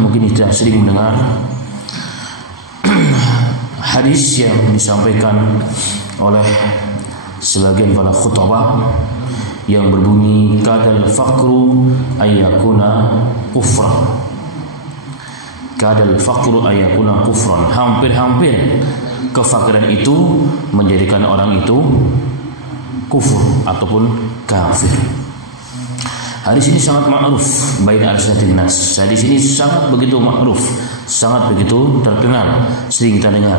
mungkin kita sering mendengar hadis yang disampaikan oleh sebagian para khutbah yang berbunyi kadal faqru ayyakuna kufran. Kadal faqru ayyakuna kufran. Hampir-hampir kefakiran itu menjadikan orang itu kufur ataupun kafir. Hadis ini sangat ma'ruf baina al-sinatin nas. Hadis ini sangat begitu ma'ruf, sangat begitu terkenal, sering kita dengar.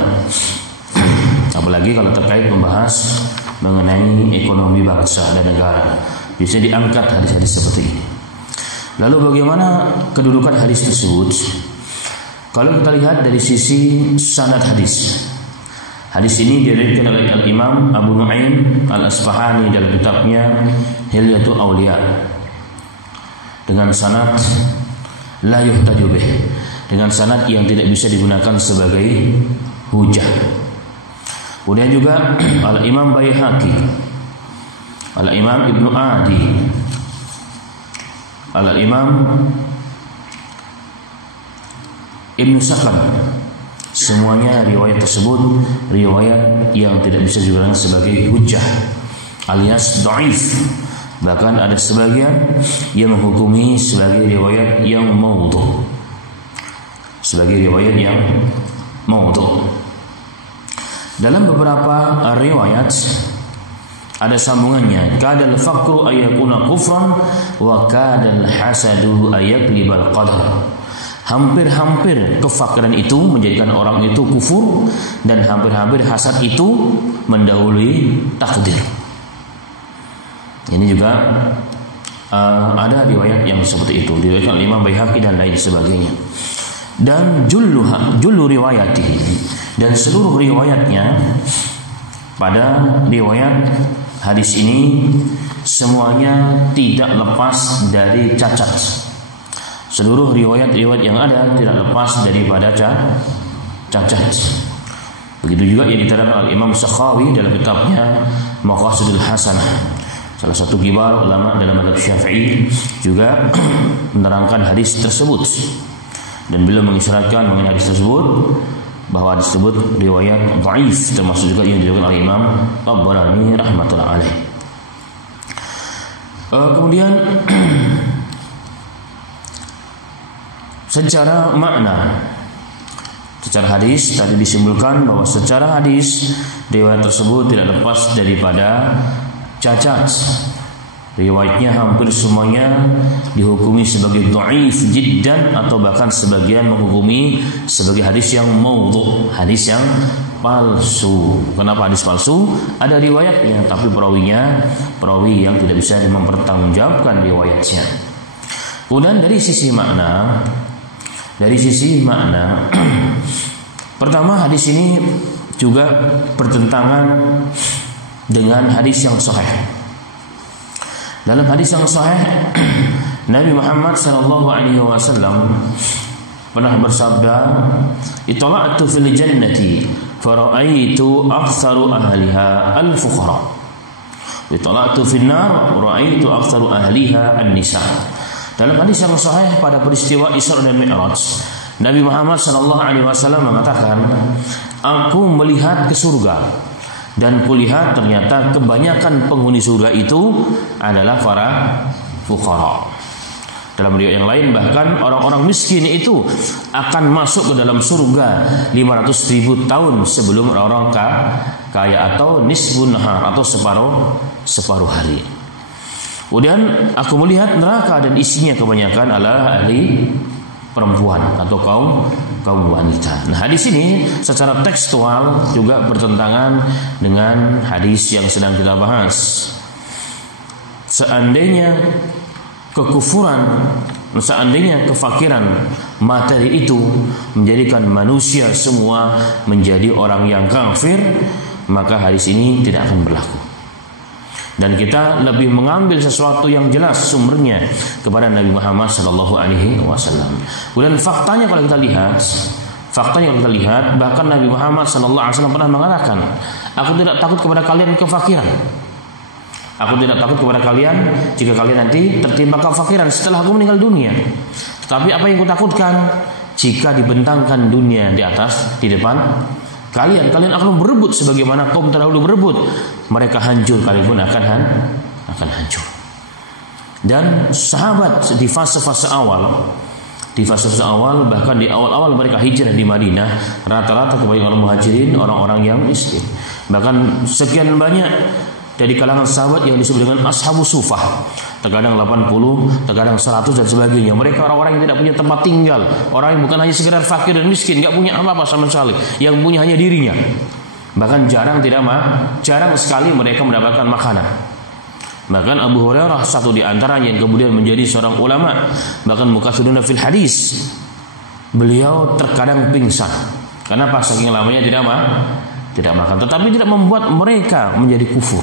Apalagi kalau terkait membahas mengenai ekonomi bangsa dan negara, biasanya diangkat hadis-hadis seperti ini. Lalu bagaimana kedudukan hadis tersebut? Kalau kita lihat dari sisi sanad hadis, hadis ini diriwayatkan oleh Al-Imam Abu Nu'aim Al-Asfahani dalam kitabnya Hilyatul Auliya dengan sanad la yuhtaju bih, dengan sanad yang tidak bisa digunakan sebagai hujah. Kemudian juga Al-Imam Baihaqi, Al-Imam Ibnu Adi, Al-Imam Ibnu Sakan, semuanya riwayat tersebut riwayat yang tidak bisa digunakan sebagai hujah alias dhaif. Bahkan ada sebagian yang menghukumi sebagai riwayat yang maudhu, sebagai riwayat yang maudhu. Dalam beberapa riwayat ada sambungannya, kadal faqru ayyakuna kufran wa kadal hasadu ayyaklibal qadar. Hampir-hampir kefakiran itu menjadikan orang itu kufur, dan hampir-hampir hasad itu mendahului takdir. Ini juga ada riwayat yang seperti itu, diriwayatkan oleh Imam Baihaqi dan lain sebagainya. Dan jullu riwayati, dan seluruh riwayatnya pada riwayat hadis ini semuanya tidak lepas dari cacat. Seluruh riwayat-riwayat yang ada tidak lepas daripada cacat. Begitu juga yang diterangkan oleh Imam Sakhawi dalam kitabnya Maqasidul Hasanah, salah satu kibar ulama dalam mazhab Syafi'i, juga menerangkan hadis tersebut. Dan beliau mengisyaratkan mengenai hadis tersebut bahwa disebut riwayat dhaif, termasuk juga yang diriwayatkan oleh Imam Tabarani rahmatullah alaih. Kemudian secara makna, secara hadis tadi disimpulkan bahwa secara hadis riwayat tersebut tidak lepas daripada cacat. Riwayatnya hampir semuanya dihukumi sebagai dhaif jiddan, atau bahkan sebagian menghukumi sebagai hadis yang maudhu, hadis yang palsu. Kenapa hadis palsu? Ada riwayatnya, tapi perawi yang tidak bisa mempertanggungjawabkan riwayatnya. Kemudian dari sisi makna, pertama hadis ini juga bertentangan dengan hadis yang sahih. Dalam hadis yang sahih, Nabi Muhammad SAW pernah bersabda, "Ittala'tu fil jannati fara'aitu aktsaru ahliha al-fuqara. Ittala'tu fil nar ra'aitu aktsaru ahliha an-nisa." Dalam hadis yang sahih pada peristiwa Isra dan Mi'raj, Nabi Muhammad SAW mengatakan, "Aku melihat ke surga, dan kulihat ternyata kebanyakan penghuni surga itu adalah para fuqara." Dalam riwayat yang lain bahkan orang-orang miskin itu akan masuk ke dalam surga 500.000 tahun sebelum orang-orang kaya, atau nisbun nahar, atau separuh hari. Kemudian aku melihat neraka dan isinya kebanyakan adalah ahli perempuan atau kaum wanita. Nah, hadis ini secara tekstual juga bertentangan dengan hadis yang sedang kita bahas. Seandainya kekufuran, seandainya kefakiran materi itu menjadikan manusia semua menjadi orang yang kafir, maka hadis ini tidak akan berlaku. Dan kita lebih mengambil sesuatu yang jelas sumbernya kepada Nabi Muhammad SAW. Kemudian faktanya kalau kita lihat, bahkan Nabi Muhammad SAW pernah mengatakan, "Aku tidak takut kepada kalian kefakiran. Aku tidak takut kepada kalian jika kalian nanti tertimpa kefakiran setelah aku meninggal dunia. Tapi apa yang kutakutkan, jika dibentangkan dunia di depan kalian akan berebut sebagaimana kaum terdahulu berebut. Mereka hancur, kalian pun akan hancur. Dan sahabat di fase-fase awal, bahkan di awal-awal mereka hijrah di Madinah, rata-rata kebanyakan orang muhajirin orang-orang yang miskin. Bahkan sekian banyak dari kalangan sahabat yang disebut dengan ashabus sufah, terkadang 80, terkadang 100 dan sebagainya. Mereka orang-orang yang tidak punya tempat tinggal, orang yang bukan hanya sekedar fakir dan miskin, nggak punya apa-apa sama sekali, yang punya hanya dirinya. Bahkan jarang sekali mereka mendapatkan makanan. Bahkan Abu Hurairah, satu di antaranya yang kemudian menjadi seorang ulama, bahkan mukaththiruna fil hadis, beliau terkadang pingsan. Kenapa? Saking lamanya tidak makan. Tetapi tidak membuat mereka menjadi kufur.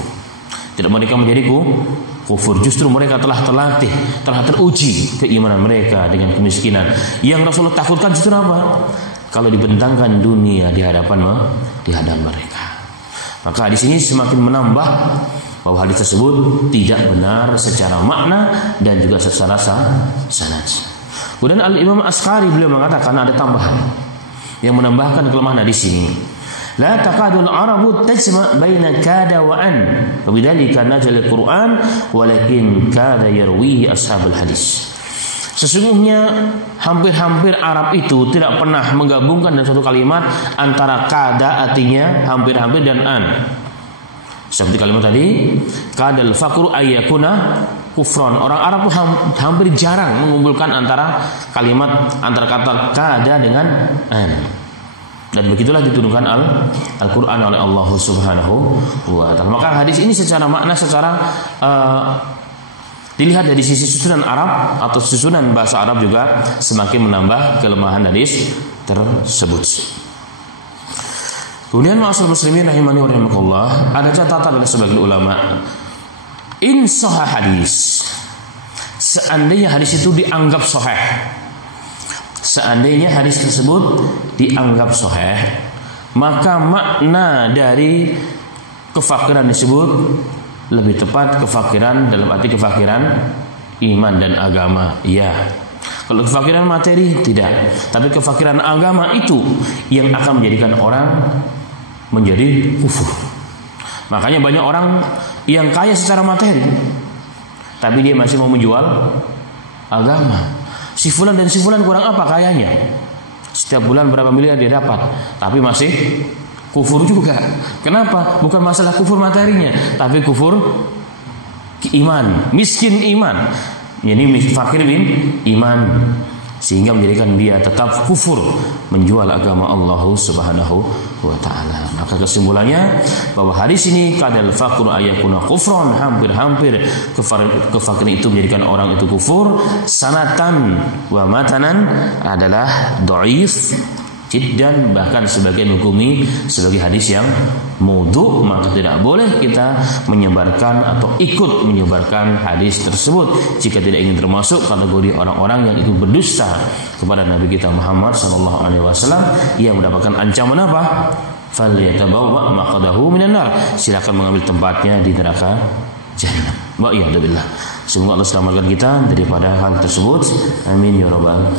Kufur. Justru mereka telah terlatih, telah teruji keimanan mereka dengan kemiskinan. Yang Rasulullah takutkan justru apa? Kalau dibentangkan dunia di hadapan mereka. Maka di sini semakin menambah bahwa hadis tersebut tidak benar secara makna dan juga secara sanad. Kemudian Al-Imam Asqari beliau mengatakan ada tambahan yang menambahkan kelemahan hadis ini. La taqadul arabu tajma' baina kada wa an. Wabidzalika nazala al-Qur'an walakin kada yarwihi ashabul hadis. Sesungguhnya hampir-hampir Arab itu tidak pernah menggabungkan dalam satu kalimat antara kada artinya hampir-hampir dan an. Seperti kalimat tadi, kadal fakru ayyakuna kufron. Orang Arab itu hampir jarang mengumpulkan antara kata kada dengan an. Dan begitulah diturunkan Al-Quran oleh Allah Subhanahu wa ta'ala. Maka hadis ini secara makna, dilihat dari sisi susunan Arab atau susunan bahasa Arab juga semakin menambah kelemahan hadis tersebut. Kemudian ma'asyiral muslimin rahimani wa rahimakumullah, ada catatan oleh sebagian ulama. In sahih hadis, seandainya hadis itu dianggap sahih, seandainya hadis tersebut dianggap sahih, maka makna dari kefakiran disebut lebih tepat kefakiran dalam arti kefakiran iman dan agama. Ya. Kalau kefakiran materi tidak, tapi kefakiran agama itu yang akan menjadikan orang menjadi kufur. Makanya banyak orang yang kaya secara materi, tapi dia masih mau menjual agama. Si fulan dan si fulan kurang apa kayanya? Setiap bulan berapa miliar dia dapat, tapi masih kufur juga. Kenapa? Bukan masalah kufur materinya, tapi kufur iman, miskin iman. Jadi fakir iman, sehingga menjadikan dia tetap kufur menjual agama Allah Subhanahu wa ta'ala. Maka kesimpulannya bahwa hadis ini kadal faqru ayakuna kufron, hampir-hampir kefakiran itu menjadikan orang itu kufur. Sanatan wa matanan adalah dhaif dan bahkan sebagian hukumi sebagai hadis yang maudhu. Maka tidak boleh kita menyebarkan atau ikut menyebarkan hadis tersebut jika tidak ingin termasuk kategori orang-orang yang ikut berdusta kepada Nabi kita Muhammad SAW yang mendapatkan ancaman apa? Falyatabawwa maqadahu minan nar. Silakan mengambil tempatnya di neraka jahanam. Wa iyadzubillah. Semoga Allah selamatkan kita daripada hal tersebut. Amin ya rabbal